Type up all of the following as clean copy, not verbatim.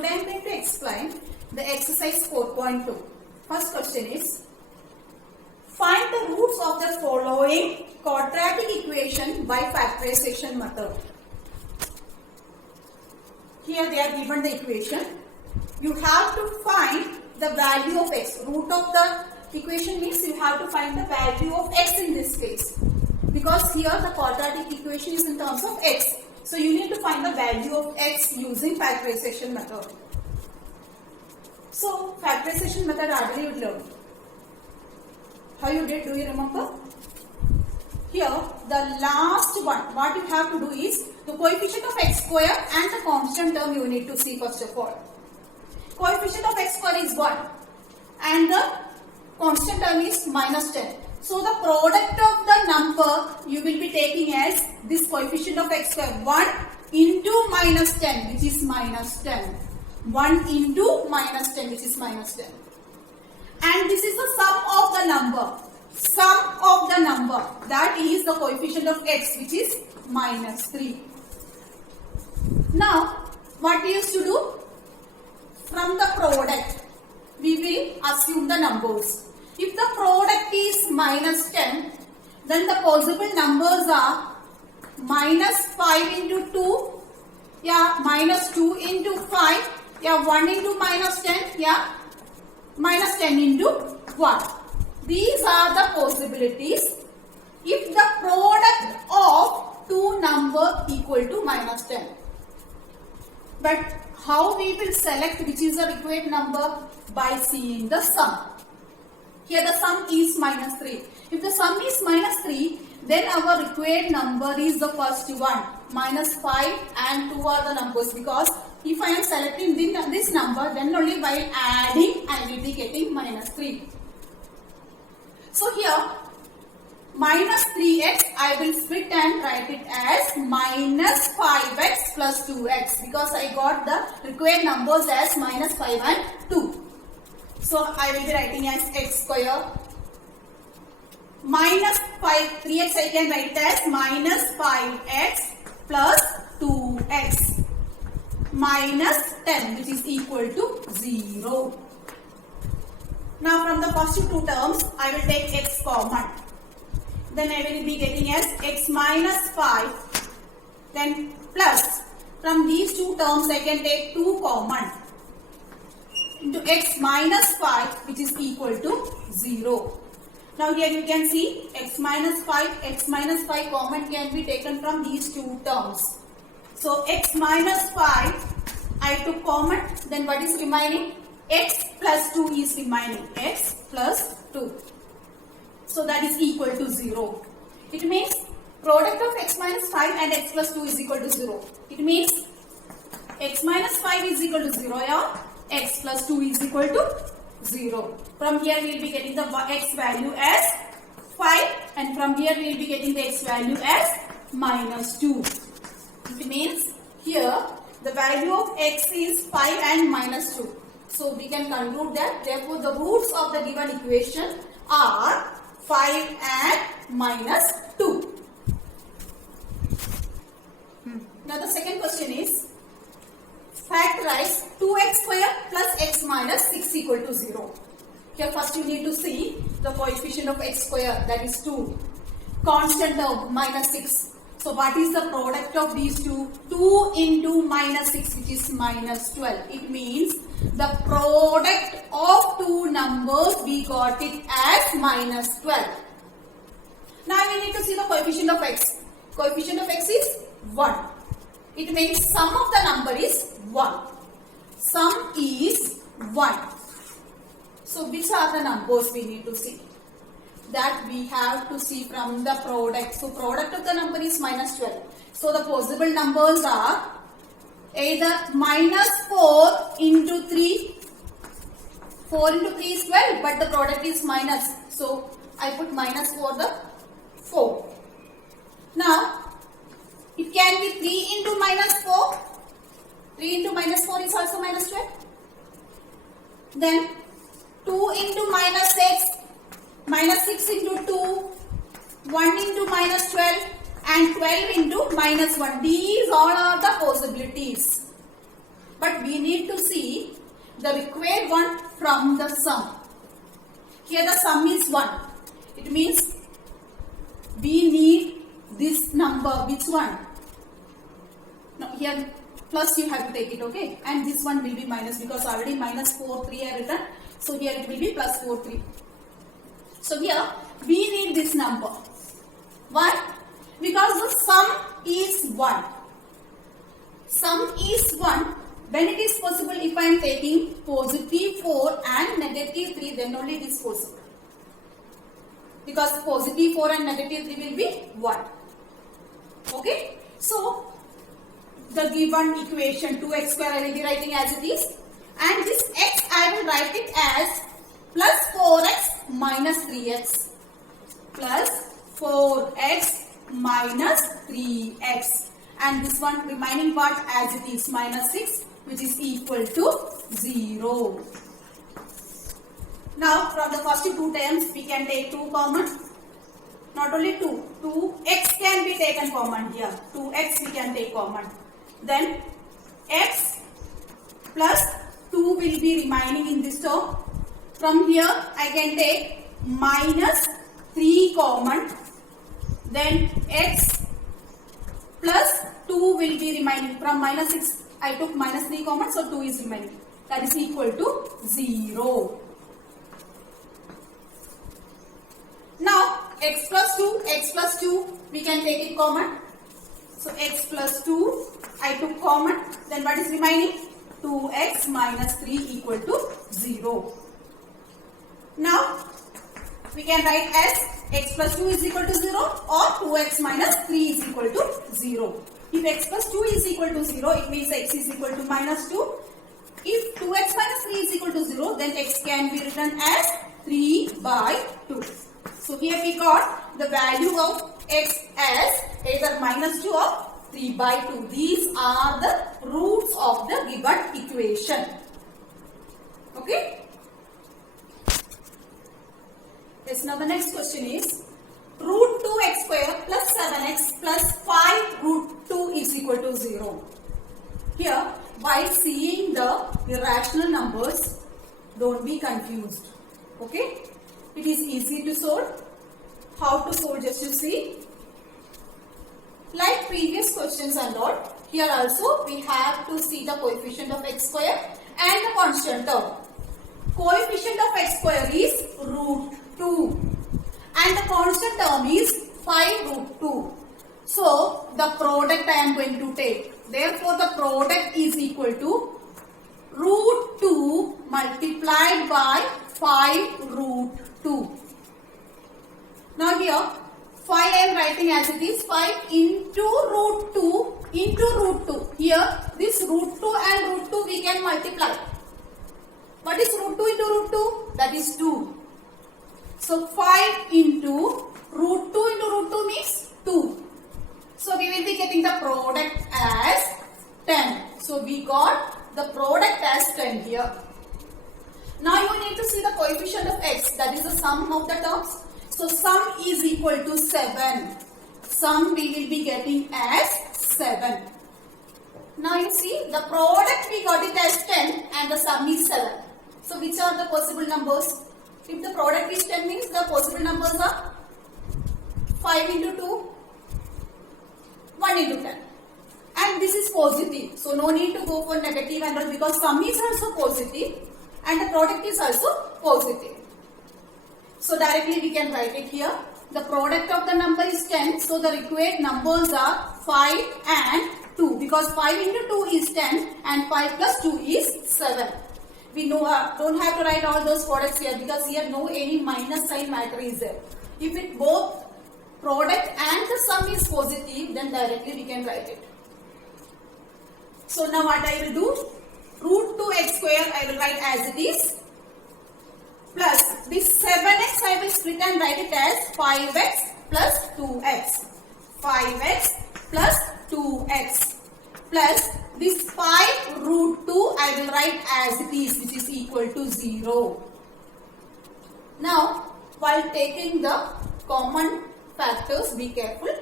Today I am going to explain the exercise 4.2. First question is, find the roots of the following quadratic equation by factorization method. Here they are given the equation. You have to find the value of x. Root of the equation means you have to find the value of x in this case. Because here the quadratic equation is in terms of x. So you need to find the value of x using factorization method. So factorization method already you learned. How you did? Do you remember? Here the last one, what you have to do is the coefficient of x square and the constant term you need to see first of all. Coefficient of x square is 1 and the constant term is minus 10. So the product of the number you will be taking as this coefficient of x square 1 into minus 10 which is minus 10. 1 into minus 10 which is minus 10. And this is the sum of the number. Sum of the number, that is the coefficient of x which is minus 3. Now what we used to do? From the product we will assume the numbers. If the product is minus 10, then the possible numbers are minus 5 into 2, minus 2 into 5, 1 into minus 10, minus 10 into 1. These are the possibilities if the product of two numbers equal to minus 10. But how we will select which is the required number? By seeing the sum. Here the sum is minus 3. If the sum is minus 3, then our required number is the first one. Minus 5 and 2 are the numbers, because if I am selecting this number, then only while adding I will be getting minus 3. So here minus 3x I will split and write it as minus 5x plus 2x, because I got the required numbers as minus 5 and 2. So I will be writing as x square minus 3x I can write as minus 5x plus 2x minus 10 which is equal to 0. Now from the first two terms I will take x common. Then I will be getting as x minus 5, then plus, from these two terms I can take 2 common, into x minus 5 which is equal to 0. Now here you can see x minus 5 common can be taken from these two terms. So x minus 5 I took common, then what is remaining? X plus 2 is remaining, x plus 2. So that is equal to 0. It means product of x minus 5 and x plus 2 is equal to 0. It means x minus 5 is equal to 0 or x plus 2 is equal to 0. From here we will be getting the x value as 5 and from here we will be getting the x value as minus 2. It means here the value of x is 5 and minus 2. So we can conclude that therefore the roots of the given equation are 5 and minus 2. Now the second question is, factorize 2x square plus x minus 6 equal to 0. Here first you need to see the coefficient of x square, that is 2. Constant term minus 6. So what is the product of these two? 2 into minus 6 which is minus 12. It means the product of two numbers we got it as minus 12. Now we need to see the coefficient of x. Coefficient of x is 1. It means sum of the number is 1. Sum is 1. So which are the numbers we need to see? That we have to see from the product. So product of the number is minus 12. So the possible numbers are either minus 4 into 3. 4 into 3 is 12 but the product is minus. So I put minus for the 4. Now it can be 3 into minus 4. 3 into minus 4 is also minus 12. Then 2 into minus 6. Minus 6 into 2, 1 into minus 12 and 12 into minus 1. These all are the possibilities. but we need to see the required one from the sum. Here the sum is 1. It means we need this number. Which one? No, here plus you have to take it, okay? And this one will be minus because already minus 4, 3 I written. So here it will be plus 4, 3. So here we need this number. Why? Because the sum is 1. Sum is 1. When it is possible, if I am taking positive 4 and negative 3, then only it is possible. Because positive 4 and negative 3 will be 1. Okay? So, the given equation 2x square I will be writing as it is. And this x I will write it as plus 4x minus 3x. Plus 4x minus 3x. And this one remaining part as it is minus 6, which is equal to 0. Now from the first two terms we can take 2 common. Not only 2, 2x can be taken common here. 2x we can take common. Then x plus 2 will be remaining in this term. From here I can take minus 3 common. Then x plus 2 will be remaining. From minus 6 I took minus 3 common, so 2 is remaining. That is equal to 0. Now x plus 2 we can take it common. So x plus 2 I took common. Then what is remaining? 2x minus 3 equal to 0. Now we can write as x plus 2 is equal to 0 or 2x minus 3 is equal to 0. If x plus 2 is equal to 0, it means x is equal to minus 2. If 2x minus 3 is equal to 0, then x can be written as 3 by 2. So here we got the value of x as either minus 2 or 3 by 2. These are the roots of the given equation. Okay? Yes, now the next question is root 2x square plus 7x plus 5 root 2 is equal to 0. Here, while seeing the irrational numbers, don't be confused. Okay? It is easy to solve. How to solve, just you see. Like previous questions and all, here also we have to see the coefficient of x square and the constant term. Coefficient of x square is root 2 and the constant term is 5 root 2. So, the product I am going to take. Therefore, the product is equal to root 2 multiplied by 5 root 2. Now here, 5 I am writing as it is 5 into root 2 into root 2. Here, this root 2 and root 2 we can multiply. What is root 2 into root 2? That is 2. So 5 into root 2 into root 2 means 2. So we will be getting the product as 10. So we got the product as 10 here. Now you need to see the coefficient of x, that is the sum of the terms. So sum is equal to 7. Sum we will be getting as 7. Now you see the product we got it as 10 and the sum is 7. So which are the possible numbers? If the product is 10 means the possible numbers are 5 into 2, 1 into 10. And this is positive. So no need to go for negative and all because sum is also positive and the product is also positive. So directly we can write it here. The product of the number is 10. So the required numbers are 5 and 2 because 5 into 2 is 10 and 5 plus 2 is 7. We know don't have to write all those products here because here no any minus sign matter is there. If it both product and the sum is positive, then directly we can write it. So now what I will do? Root 2x square I will write as it is. Plus this 7x I will split and write it as 5x plus 2x. 5x plus 2x. Plus this 5 root 2 I will write as it is, which is equal to 0. Now while taking the common factors, be careful.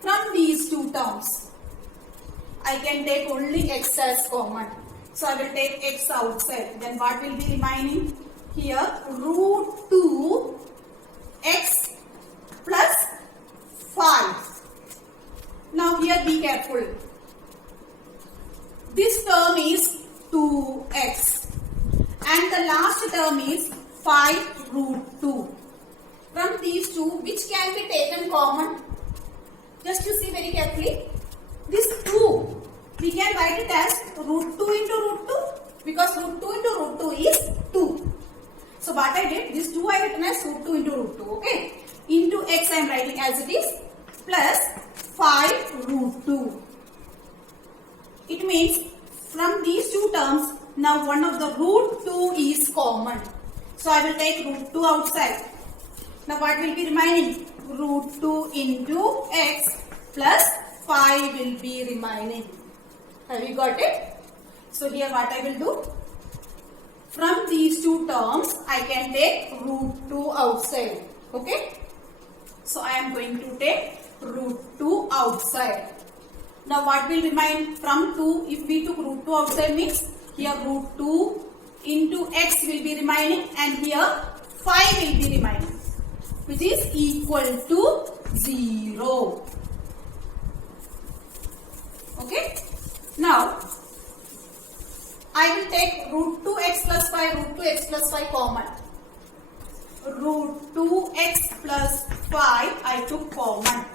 From these two terms I can take only x as common. So I will take x outside. Then what will be remaining? Here root 2 x plus 5. Now here be careful. This term is 2x and the last term is 5 root 2. From these two, which can be taken common? Just to see very carefully. This 2, we can write it as root 2 into root 2 because root 2 into root 2 is 2. So what I did, this 2 I written as root 2 into root 2, okay? Into x I am writing as it is plus 5 root 2. It means from these two terms, now one of the root 2 is common. So I will take root 2 outside. Now what will be remaining? Root 2 into x plus 5 will be remaining. Have you got it? So here what I will do? From these two terms, I can take root 2 outside. Okay? So I am going to take root 2 outside. Now what will remain from 2? If we took root 2 outside means here root 2 into x will be remaining and here 5 will be remaining, which is equal to 0. Okay? Now I will take root 2x plus 5, root 2x plus 5 common. Root 2x plus 5 I took common.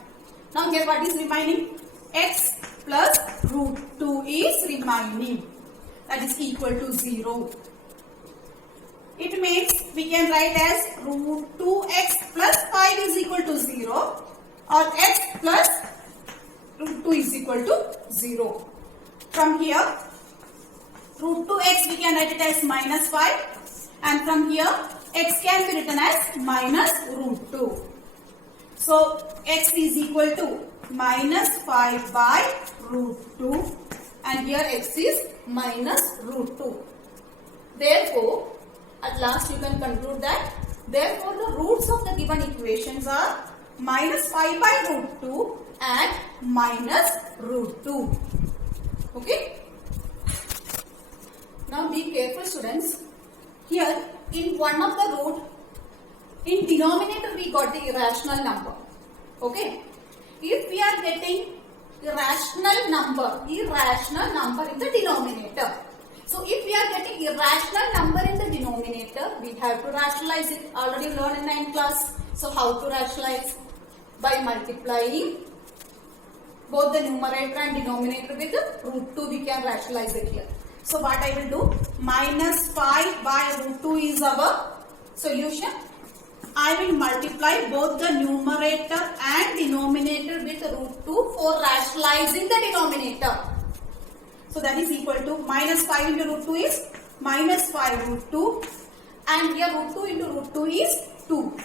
Now here what is remaining? X plus root 2 is remaining. That is equal to 0. It means we can write as root 2x plus 5 is equal to 0 or x plus root 2 is equal to 0. From here, root 2x we can write it as minus 5 and from here x can be written as minus root 2. So x is equal to minus 5 by root 2 and here x is minus root 2. Therefore, at last you can conclude that therefore the roots of the given equations are minus 5 by root 2 and minus root 2. Okay? Now be careful students. Here in one of the root, in denominator we got the irrational number. Okay? If we are getting irrational number in the denominator. So if we are getting irrational number in the denominator, we have to rationalize it. Already learned in 9th class. So how to rationalize? By multiplying both the numerator and denominator with root 2 we can rationalize it here. So what I will do? Minus 5 by root 2 is our solution. I will multiply both the numerator and denominator with root 2 for rationalizing the denominator. So that is equal to minus 5 into root 2 is minus 5 root 2 and here root 2 into root 2 is 2.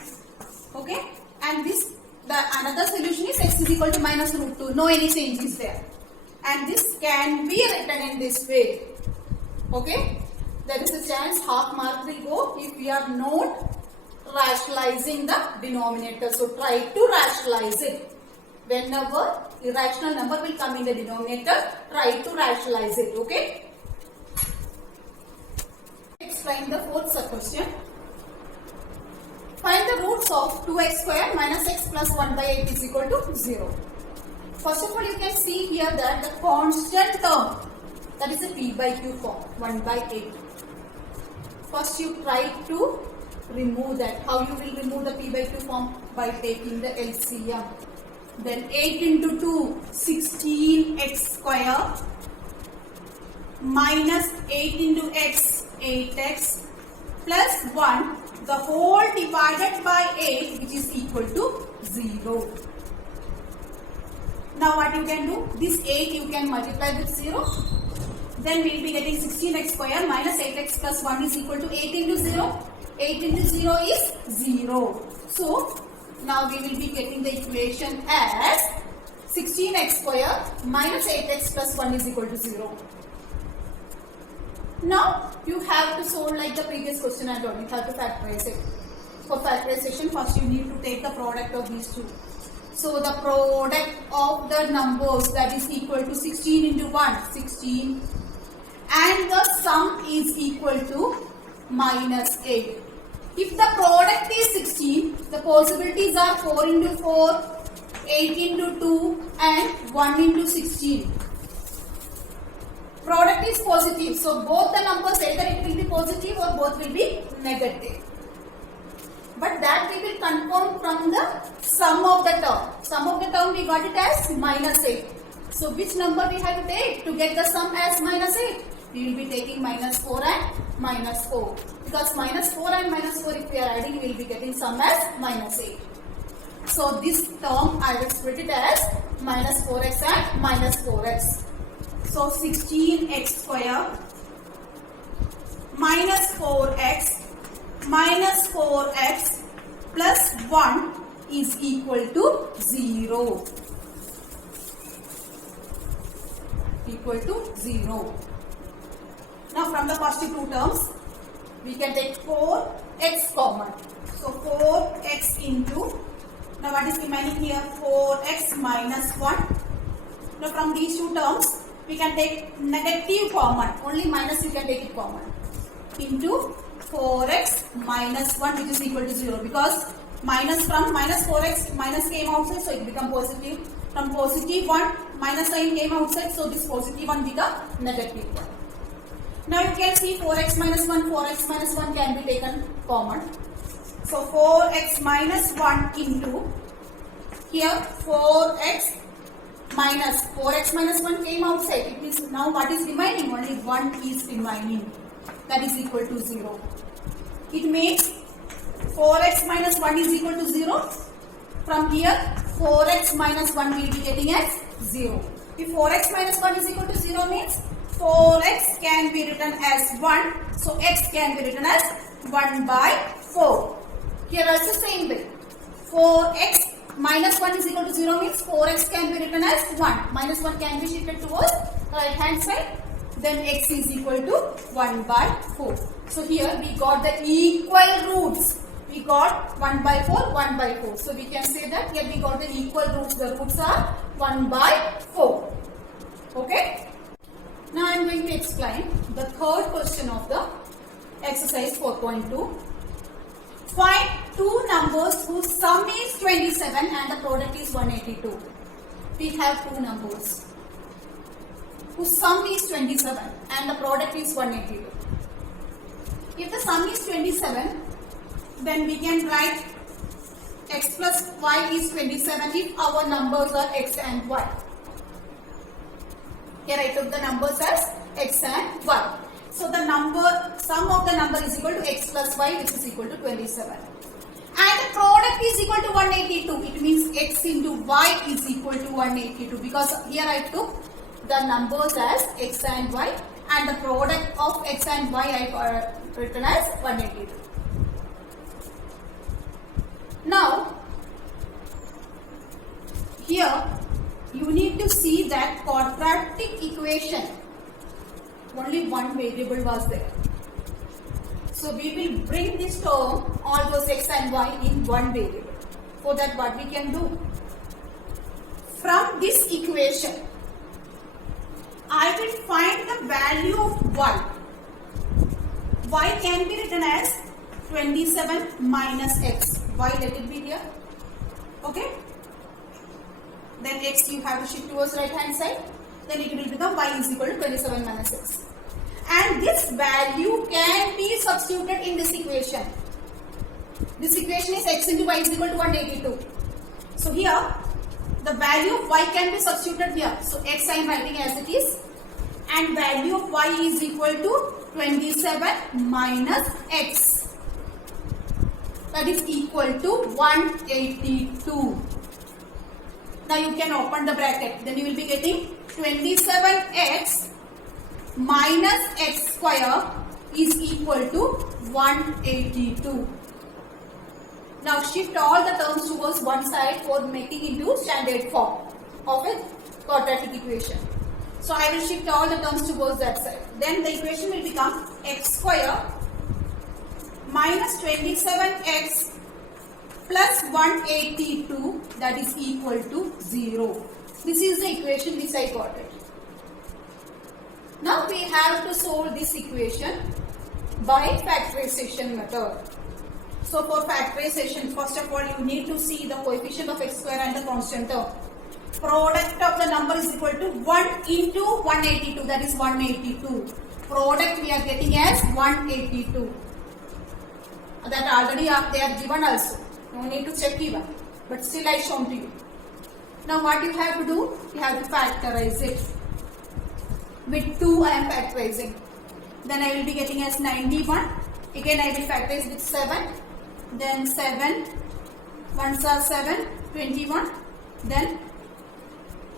Okay? And this another solution is x is equal to minus root 2. No any change is there. And this can be written in this way. Okay? There is a chance half mark will go if we are not rationalizing the denominator. So try to rationalize it. Whenever irrational number will come in the denominator, try to rationalize it. Okay? Explain the fourth question. Find the roots of 2x square minus x plus 1 by 8 is equal to 0. First of all, you can see here that the constant term, that is a p by q form, 1 by 8. First you try to remove that. How you will remove the p by q form? By taking the LCM. Then 8 into 2, 16x square minus 8 into x, 8x plus 1, the whole divided by 8 which is equal to 0. Now what you can do? This 8 you can multiply with 0. Then we will be getting 16x square minus 8x plus 1 is equal to 8 into 0. 8 into 0 is 0. So now we will be getting the equation as 16x square minus 8x plus 1 is equal to 0. Now you have to solve like the previous question I told you. You have to factorize it. For factorization, first you need to take the product of these two. So the product of the numbers, that is equal to 16 into 1, 16, and the sum is equal to minus 8. If the product is 16, the possibilities are 4 into 4, 8 into 2 and 1 into 16. Product is positive, so both the numbers, either it will be positive or both will be negative. But that we will confirm from the sum of the term. Sum of the term we got it as minus 8. So which number we have to take to get the sum as minus 8? We will be taking minus 4 and minus 4. Because minus 4 and minus 4, if we are adding, we will be getting sum as minus 8. So this term I will split it as minus 4x and minus 4x. So 16x square minus 4x minus 4x plus 1 is equal to 0. Equal to 0. Now from the first two terms, we can take 4x common. So 4x into, now what is remaining here? 4x minus 1. Now from these two terms, we can take negative common. Only minus you can take it common. Into 4x minus 1, which is equal to 0. Because minus from minus 4x, minus came outside, so it become positive. From positive 1, minus sign came outside, so this positive 1 become negative 1. Now you can see 4x minus 1, 4x minus 1 can be taken common. So 4x minus 1 into, here 4x minus 4x minus 1 came outside. It is now what is remaining? Only 1 is remaining. That is equal to 0. It makes 4x minus 1 is equal to 0. From here 4x minus 1 will be getting as 0. If 4x minus 1 is equal to 0 means 4x can be written as 1. So x can be written as 1 by 4. Here also same way. 4x minus 1 is equal to 0 means 4x can be written as 1. Minus 1 can be shifted towards right hand side. Then x is equal to 1 by 4. So here we got the equal roots. We got 1 by 4, 1 by 4. So we can say that here we got the equal roots. The roots are 1 by 4. Okay. Now I am going to explain the third question of the exercise 4.2. Find two numbers whose sum is 27 and the product is 182. We have two numbers whose sum is 27 and the product is 182. If the sum is 27, then we can write x plus y is 27 if our numbers are x and y. Here I took the numbers as x and y. So the sum of the number is equal to x plus y, which is equal to 27. And the product is equal to 182. It means x into y is equal to 182. Because here I took the numbers as x and y, and the product of x and y I written as 182. Now, here you need to see that quadratic equation, only one variable was there. So we will bring this term, all those x and y in one variable. For that what we can do? From this equation, I will find the value of y. Y can be written as 27 minus x. Y let it be here. Okay. Then x you have to shift towards right hand side. Then it will become y is equal to 27 minus x. And this value can be substituted in this equation. This equation is x into y is equal to 182. So here the value of y can be substituted here. So x I am writing as it is, and value of y is equal to 27 minus x. That is equal to 182. Now you can open the bracket. Then you will be getting 27x minus x square is equal to 182. Now shift all the terms towards one side for making into standard form of a quadratic equation. So I will shift all the terms towards that side. Then the equation will become x square minus 27x plus 182 that is equal to 0. This is the equation which I got it. Now we have to solve this equation by factorization method. So for factorization, first of all you need to see the coefficient of x square and the constant term. Product of the number is equal to 1 into 182, that is 182. Product we are getting as 182. That already they are given also. No need to check even. But still I shown to you. Now what you have to do? You have to factorize it. With 2 I am factorizing. Then I will be getting as 91. Again I will factorize with 7. Then 7. 1s are 7. 21. Then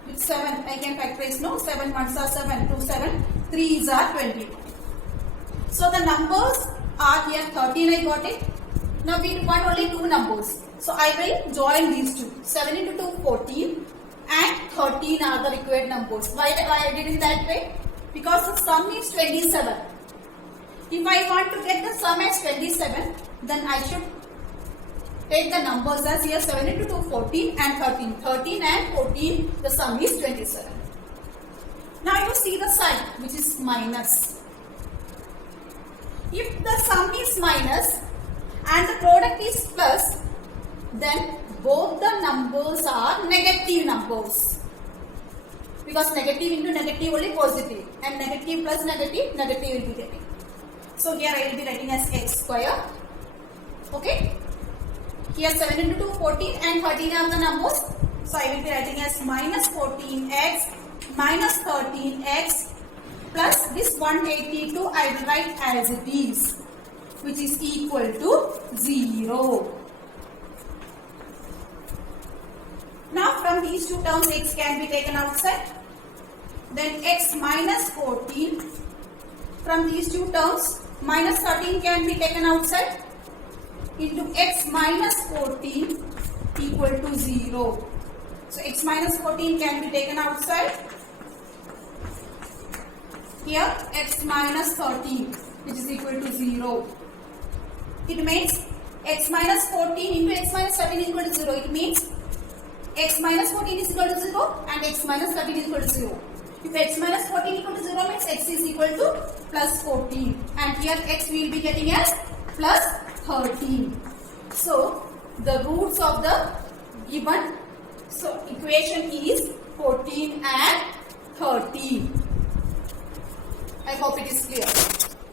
with 7 I can factorize. No, 7 1s are 7. 2 7. 3s are 21. So the numbers are here 13 I got it. Now we want only 2 numbers. So I will join these two. 7 into 2 14 and 13 are the required numbers. Why I did it that way? Because the sum is 27. If I want to get the sum as 27, then I should take the numbers as here 7 into 2 14 and 13. 13 and 14 the sum is 27. Now you see the sign which is minus. If the sum is minus and the product is plus, then both the numbers are negative numbers. Because negative into negative only positive, and negative plus negative, negative will be getting. So here I will be writing as x square. Okay. Here 7 into 2 14 and 13 are the numbers. So I will be writing as minus 14x minus 13x plus this 182 I will write as it is, which is equal to 0. Now from these two terms x can be taken outside. Then x minus 14. From these two terms minus 13 can be taken outside. Into x minus 14 equal to 0. So x minus 14 can be taken outside. Here x minus 13 which is equal to 0. It means x minus 14 into x minus 13 is equal to 0. It means x minus 14 is equal to 0 and x minus 13 is equal to 0. If x minus 14 equal to 0 means x is equal to plus 14. And here x we will be getting as plus 13. So the roots of the given equation is 14 and 13. I hope it is clear.